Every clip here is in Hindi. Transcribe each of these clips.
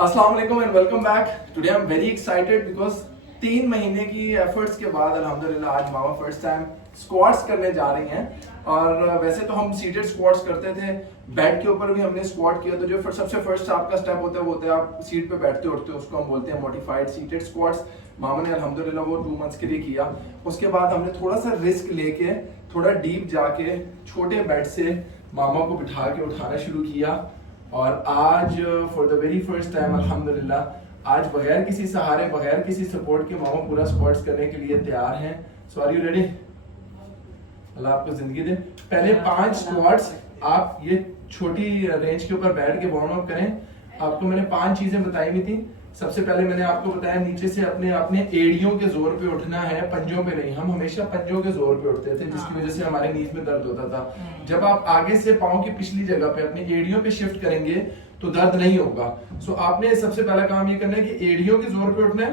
अस्सलाम वालेकुम and welcome back. Today I am very excited because 3 महीने की एफर्ट्स के बाद अल्हम्दुलिल्लाह आज मामा फर्स्ट टाइम स्क्वाट्स करने जा रही हैं। और वैसे तो हम सीटेड स्क्वाट्स करते थे, बेड के ऊपर भी हमने स्क्वाट किया। तो जो सबसे फर्स्ट आपका स्टेप होता है वो होता है आप सीट पे बैठते उठते हो, उसको हम बोलते हैं मॉडिफाइड सीटेड स्क्वाट्स। मामा ने अल्हम्दुलिल्लाह वो 2 मंथ्स के लिए किया। उसके बाद हमने थोड़ा सा रिस्क लेके थोड़ा डीप जाके छोटे बेड से मामा को बिठा के उठाना शुरू किया। और आज for the very first time अल्हम्दुलिल्लाह आज बगैर किसी सहारे बगैर किसी सपोर्ट के मामा पूरा स्क्वाट्स करने के लिए तैयार हैं। सो आर यू रेडी? अल्लाह आपको जिंदगी दे। पहले 5 स्क्वाट्स आप ये छोटी रेंज के ऊपर बैठ के वार्म अप करें। आपको मैंने 5 चीजें बताई हुई थी। सबसे पहले मैंने आपको बताया नीचे से अपने अपने एड़ियों के जोर पे उठना है, पंजों पे नहीं। हम हमेशा पंजों के जोर पे उठते थे जिसकी वजह से हमारे नीज में दर्द होता था। जब आप आगे से पाँव की पिछली जगह पे अपनी एड़ियों पे शिफ्ट करेंगे तो दर्द नहीं होगा। सो आपने सबसे पहला काम ये करना है कि एड़ियों के जोर पे उठना है।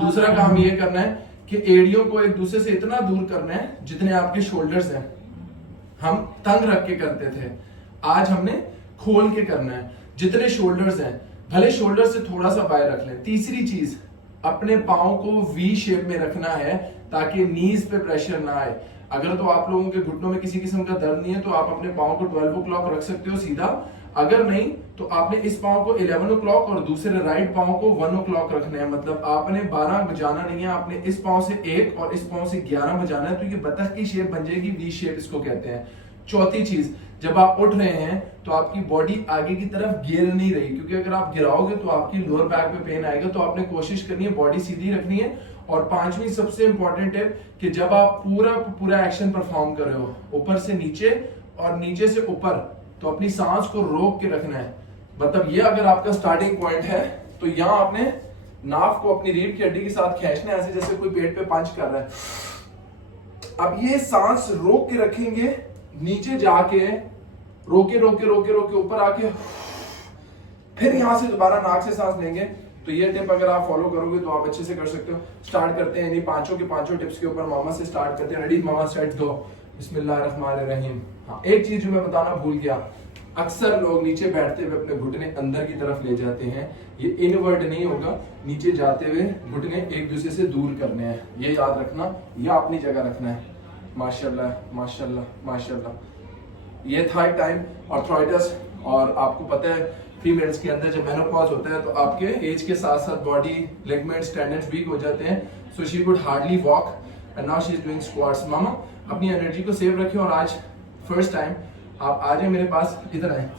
दूसरा काम ये करना है कि एड़ियों को एक दूसरे से इतना दूर करना है जितने आपके शोल्डर्स हैं। हम तंग रख के करते थे, आज हमने खोल के करना है। जितने शोल्डर्स हैं भले शोल्डर से थोड़ा सा बाहर रख लें। तीसरी चीज, अपने पाँव को वी शेप में रखना है ताकि नीज पे प्रेशर ना आए। अगर तो आप लोगों के घुटनों में किसी किस्म का दर्द नहीं है तो आप अपने पाँव को 12 o'clock रख सकते हो सीधा। अगर नहीं तो आपने इस पाँव को 11 o'clock और दूसरे राइट पाँव को 1 o'clock रखना है। मतलब आपने 12 बजाना नहीं है, आपने इस पाँव से 1 और इस पाँव से 11 बजाना है। तो ये बतख की शेप बन जाएगी, वी शेप इसको कहते हैं। चौथी चीज, जब आप उठ रहे हैं तो आपकी बॉडी आगे की तरफ गिर नहीं रही, क्योंकि अगर आप गिराओगे तो आपकी लोअर बैक पे पेन आएगा। तो आपने कोशिश करनी है बॉडी सीधी रखनी है। और 5वीं सबसे इंपॉर्टेंट है कि जब आप पूरा एक्शन परफॉर्म कर रहे हो ऊपर से नीचे और नीचे से ऊपर, तो अपनी सांस को रोक के रखना है। मतलब ये अगर आपका स्टार्टिंग पॉइंट है तो यहाँ आपने नाक को अपनी रीढ़ की हड्डी के साथ खींचना है, ऐसे जैसे कोई पेट पे पंच कर रहा है। अब ये सांस रोक के रखेंगे, नीचे जाके रोके रोके रोके रोके ऊपर आके फिर यहां से दोबारा नाक से सांस लेंगे। तो ये टिप अगर आप फॉलो करोगे तो आप अच्छे से कर सकते हो। स्टार्ट करते हैं इन्हीं पांचों के पांचों टिप्स के ऊपर मामा से स्टार्ट करते हैं। रेडी मामा, सेट गो। बिस्मिल्लाहिर्रहमानिर्रहीम। हाँ, एक चीज जो मैं बताना भूल गया, अक्सर लोग नीचे बैठते हुए अपने घुटने अंदर की तरफ ले जाते हैं। ये इनवर्ट नहीं होगा, नीचे जाते हुए घुटने एक दूसरे से दूर करने हैं। ये याद रखना, या अपनी जगह रखना है। माशाल्लाह माशाल्लाह माशाल्लाह। ये था टाइम आर्थराइटिस। और आपको पता है फीमेल्स के अंदर जब मेनोपॉज होता है तो आपके एज के साथ साथ बॉडी लिगामेंट्स टेंडन्स वीक हो जाते हैं। So she could hardly walk and now she is doing squats. मामा अपनी एनर्जी को सेव रखें और आज फर्स्ट टाइम आप आ जाए मेरे पास, इधर आए।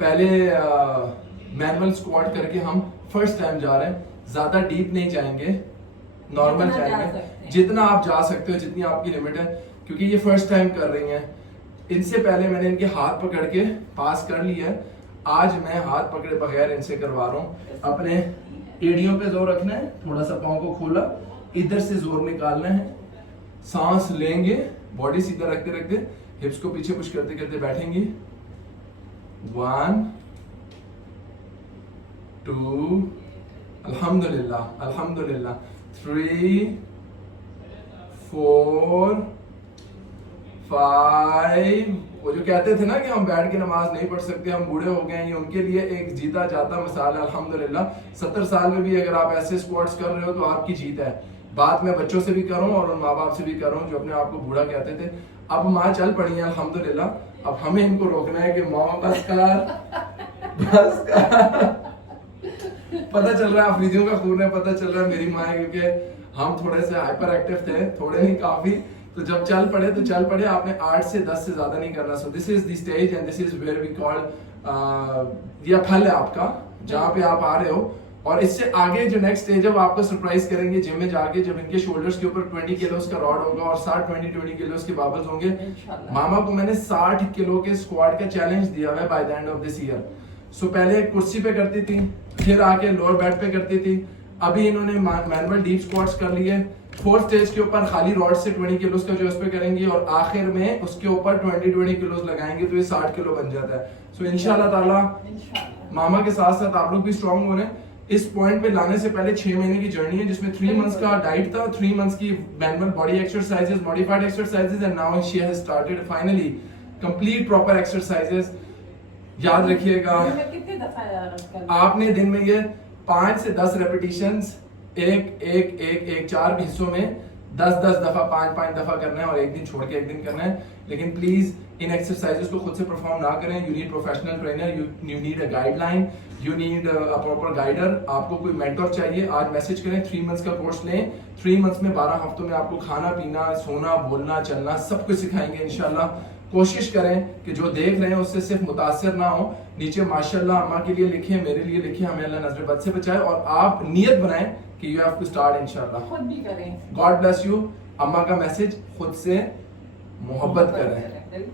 पहले मैनुअल स्क्वाट करके हम फर्स्ट टाइम जा रहे हैं। ज्यादा डीप नहीं जाएंगे, नॉर्मल जाएंगे जितना आप जा सकते हो, जितनी आपकी लिमिट है, क्योंकि ये फर्स्ट टाइम कर रही हैं। इनसे पहले मैंने इनके हाथ पकड़ के पास कर लिया है, आज मैं हाथ पकड़े बगैर इनसे करवा रहा हूँ। अपने एड़ियों पे जोर रखना है, थोड़ा सा पाँव को खोला, इधर से जोर निकालना है। सांस लेंगे, बॉडी सीधा रखते रखते हिप्स को पीछे पुश करते करते बैठेंगे। 1 2 अल्हम्दुलिल्लाह अल्हम्दुलिल्लाह, 3 4 5। वो जो कहते थे ना कि हम बैठ के नमाज नहीं पढ़ सकते, हम बूढ़े हो गए हैं, ये उनके लिए एक जीता जाता मिसाल है। अल्हम्दुलिल्लाह 70 साल में भी अगर आप ऐसे स्क्वाट्स कर रहे हो तो आपकी जीत है। बात मैं बच्चों से भी कर रहा हूँ और उन माँ बाप से भी कर रहा हूँ जो अपने आप को बूढ़ा कहते थे। अब माँ चल पड़ी है अल्हम्दुलिल्लाह। अब हमें इनको रोकना है कि माँ बस कर बस कर। पता चल रहा है अफरीदियों का खून है, पता चल रहा है मेरी माँ है, क्योंकि हम थोड़े से हाइपर एक्टिव थे, थोड़े नहीं काफी। तो जब चल पड़े तो चल पड़े। आपने 8 से 10 से ज्यादा नहीं करना। So this is the stage and this is where we called, ये फल है आपका जहाँ पे आप आ रहे हो। और इससे आगे जो नेक्स्ट स्टेज है वो आपको सरप्राइज करेंगे जिम में जाके, जब इनके शोल्डर्स के ऊपर 20 किलोस का रॉड होगा और 20 किलोस के बाबल्स होंगे। मामा को मैंने 60 किलो के स्क्वाट का चैलेंज दिया है by the end of this year. So पहले कुर्सी पे करती थी, फिर आके लोअर बेड पे करती थी। अभी इन्होंने मैनुअल डीप स्क्वाट्स कर लिए। 4th स्टेज के ऊपर खाली रॉड से 20 किलोस का जो इस पे करेंगी और आखिर में उसके ऊपर 20 किलोस लगाएंगे तो ये 60 किलो बन जाता है। सो इंशाल्लाह ताला मामा के साथ साथ आप लोग भी स्ट्रॉन्ग हो रहे हैं। इस पॉइंट पे लाने से पहले 6 महीने की जर्नी है जिसमें 3 मंथ्स का डाइट था, 3 मंथ्स की manual body exercises, modified exercises and now she has started finally complete proper exercises. याद रखिएगा दिन में कितनी दफा करना? आपने दिन में ये 5 से 10 रेपिटेशंस एक 4 हिस्सों में 10 दफा 5 दफा करना है और एक दिन छोड़ के एक दिन करना है। लेकिन प्लीज इन एक्सरसाइजेस को खुद से परफॉर्म ना करें। You need professional trainer, you need a guideline, you need a proper guider. आपको कोई मेंटर चाहिए, आज मैसेज करें। 3 मंथ्स का कोर्स लें। 3 मंथ्स में 12 हफ्तों में आपको खाना पीना, सोना, बोलना, चलना सब कुछ सिखाएंगे इंशाल्लाह। कोशिश करें कि जो देख रहे हैं उससे सिर्फ मुतासिर ना हो। नीचे माशाल्लाह अम्मा के लिए लिखिए, मेरे लिए लिखिए, हमें अल्लाह नजर बद से बचाए। और आप नियत बनाएं कि यू हैव टू स्टार्ट इंशाल्लाह। खुद भी करें। God bless you. अम्मा का मैसेज, खुद से मोहब्बत करें।